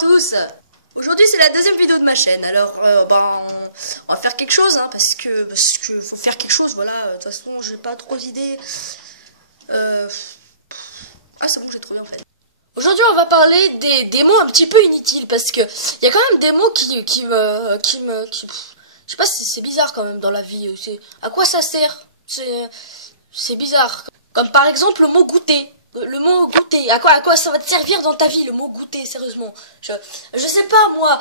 tous. Aujourd'hui c'est la deuxième vidéo de ma chaîne. Alors on va faire quelque chose hein, parce que faut faire quelque chose. Voilà, de toute façon j'ai pas trop d'idées. Ah c'est bon, j'ai trouvé en fait. Aujourd'hui on va parler des mots un petit peu inutiles parce que il y a quand même des mots qui je sais pas, c'est bizarre quand même dans la vie. À quoi ça sert? C'est bizarre. Comme par exemple le mot goûter. Le mot goûter, à quoi ça va te servir dans ta vie le mot goûter, sérieusement? Je sais pas moi,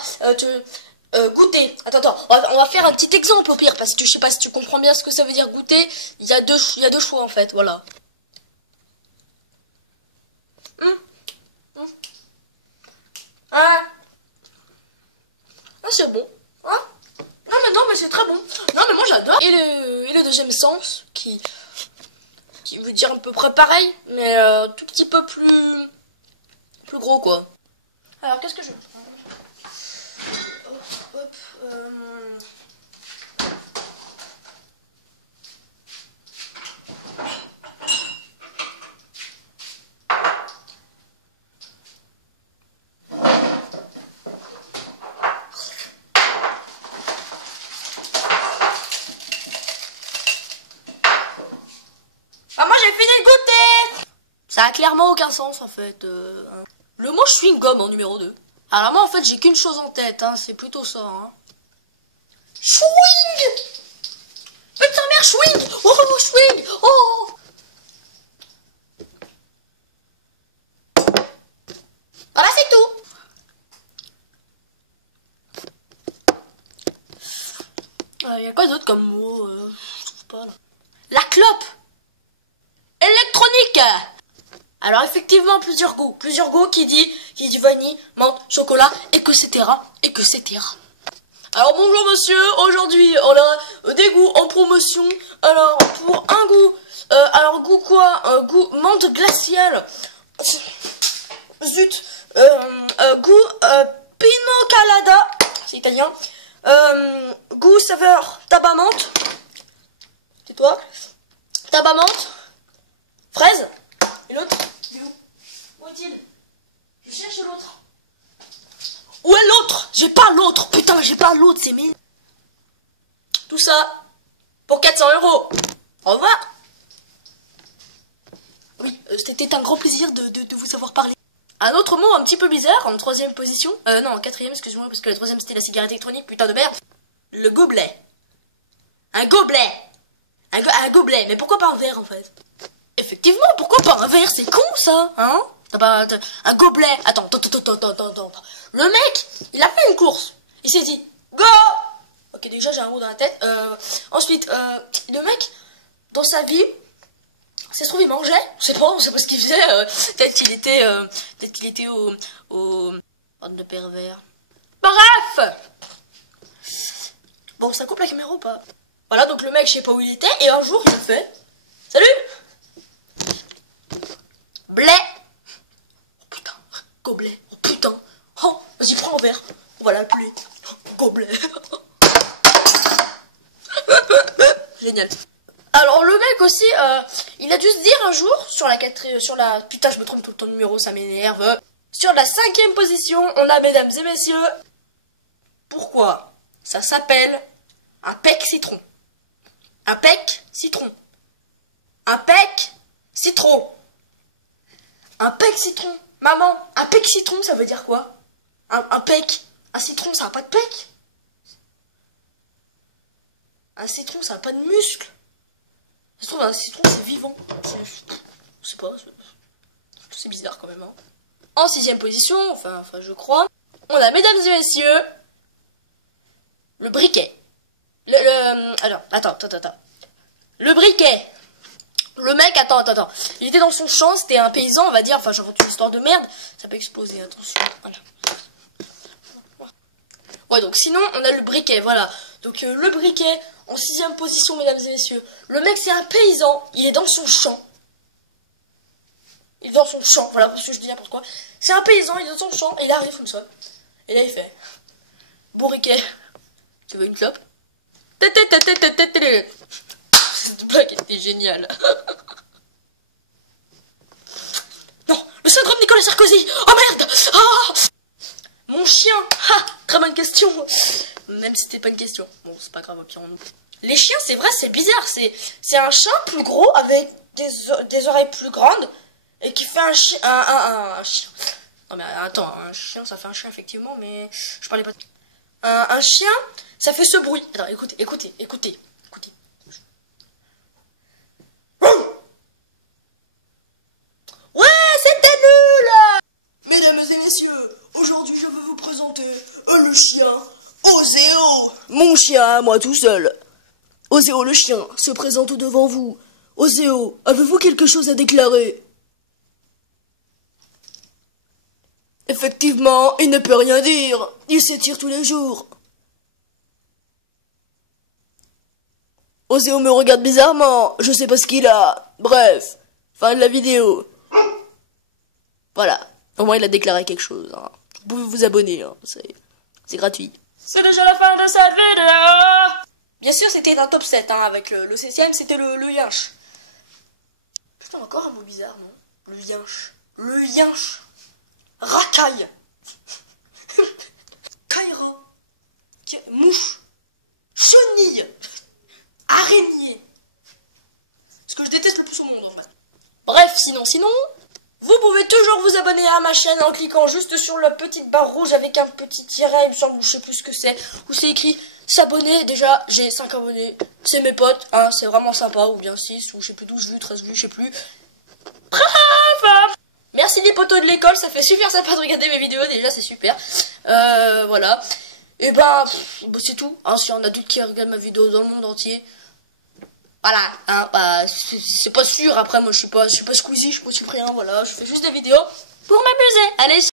goûter. Attends, on va faire un petit exemple au pire parce que je sais pas si tu comprends bien ce que ça veut dire goûter. Il y a deux choix en fait, voilà. Ah, c'est bon. Hein? Non mais c'est très bon. Non mais moi j'adore. Et le deuxième sens qui veut dire à peu près pareil, mais tout petit peu plus gros quoi. Alors qu'est-ce que je vais prendre? Ah, moi j'ai fini de goûter. Ça a clairement aucun sens en fait. Le mot chewing-gum en numéro 2. Alors moi en fait j'ai qu'une chose en tête, hein, c'est plutôt ça. Hein. Chewing. Mais ta mère chewing. Oh chewing. Oh. Voilà c'est tout. Il y a quoi d'autre comme mot? Je trouve pas là. La clope. Électronique. Alors effectivement plusieurs goûts qui dit vanille, menthe, chocolat, et que cetera. Alors bonjour monsieur, aujourd'hui on a des goûts en promotion. Alors pour un goût, alors goût quoi? Un goût menthe glaciale. Zut. Goût pino colada, c'est italien. Goût saveur tabac menthe. C'est toi? Tabac menthe. Fraise. Et l'autre? Où est-il? Je cherche l'autre. Où est l'autre? J'ai pas l'autre. Putain, j'ai pas l'autre, c'est mine. Tout ça pour 400 €. Au revoir. Oui, c'était un grand plaisir de vous avoir parlé. Un autre mot un petit peu bizarre, en troisième position. Non, en quatrième, excuse-moi, parce que la troisième c'était la cigarette électronique, putain de merde. Le gobelet. Un gobelet. Un gobelet, mais pourquoi pas un verre en fait? Effectivement, pourquoi pas un verre? C'est con ça, hein? T'as pas un gobelet. Attends. Le mec, il a fait une course. Il s'est dit, go! Ok, déjà j'ai un mot dans la tête. Ensuite, le mec, dans sa vie, ça se trouve il mangeait. Je sais pas ce qu'il faisait. Peut-être qu'il était au bande de pervers. Bref! Bon, ça coupe la caméra ou pas? Voilà, donc le mec, je sais pas où il était. Et un jour, il me fait, salut! Blé. Oh putain, gobelet. Oh putain. Oh, vas-y, prends un verre. On va l'appeler gobelet. Génial. Alors le mec aussi, il a dû se dire un jour sur la putain, je me trompe tout le temps de numéro, ça m'énerve. Sur la 5e position, on a mesdames et messieurs. Pourquoi ça s'appelle un pec citron? Un pec citron. Un pec citron. Un pec citron. Maman, un pec citron, ça veut dire quoi? Un pec. Un citron, ça n'a pas de pec. Un citron, ça n'a pas de muscle. Ça se trouve, un citron, c'est vivant. Je sais pas. C'est bizarre quand même. Hein. En 6e position, enfin, je crois, on a, mesdames et messieurs, le briquet. Alors, attends. Le briquet. Le mec, attends. Il était dans son champ, c'était un paysan, on va dire. Enfin, j'invente une histoire de merde. Ça peut exploser, attention. Voilà. Ouais, donc sinon, on a le briquet, voilà. Donc le briquet, en 6e position, mesdames et messieurs. Le mec, c'est un paysan, il est dans son champ. Il est dans son champ, voilà, parce que je dis n'importe quoi. C'est un paysan, il est dans son champ, et il arrive comme ça. Et là, il fait, briquet, tu veux une clope? Cette blague était géniale. Non, le syndrome Nicolas Sarkozy. Oh merde. Oh chien. Ha, très bonne question. Même si c'était pas une question. Bon, c'est pas grave, au pire on oublie. Les chiens, c'est vrai, c'est bizarre. C'est un chat plus gros avec des oreilles plus grandes et qui fait un chien. Un chien. Non mais attends, un chien, ça fait un chien effectivement, mais je parlais pas. Un chien, ça fait ce bruit. Attends, écoutez. Ouais, c'était nul. Mesdames et messieurs, aujourd'hui je veux vous présenter le chien Oseo. Mon chien à moi tout seul. Oseo le chien se présente devant vous. Oseo, avez-vous quelque chose à déclarer? Effectivement, il ne peut rien dire. Il s'étire tous les jours. Oseo me regarde bizarrement. Je sais pas ce qu'il a. Bref, fin de la vidéo. Voilà. Au moins, il a déclaré quelque chose. Hein. Vous pouvez vous abonner. Hein. C'est gratuit. C'est déjà la fin de cette vidéo. Bien sûr, c'était un top 7. Hein, avec le 7ème, c'était le yinche. Putain, encore un mot bizarre, non? Le yinche. Le yinche. Racaille. Kaira. Mouche. Chenille. Araignée. Ce que je déteste le plus au monde, en fait. Bref, sinon, vous pouvez toujours vous abonner à ma chaîne en cliquant juste sur la petite barre rouge avec un petit tiret, il me semble, ou je sais plus ce que c'est, où c'est écrit s'abonner. Déjà, j'ai 5 abonnés, c'est mes potes, hein, c'est vraiment sympa, ou bien 6, ou je sais plus, 12 vues, 13 vues, je sais plus. Bravo. Merci les potos de l'école, ça fait super sympa de regarder mes vidéos, déjà, c'est super. Voilà. Et bah c'est tout, hein, s'il y en a d'autres qui regardent ma vidéo dans le monde entier. Voilà, hein, bah, c'est pas sûr, après moi je suis pas Squeezie, je suis pas Cyprien, voilà, je fais juste des vidéos pour m'amuser. Allez.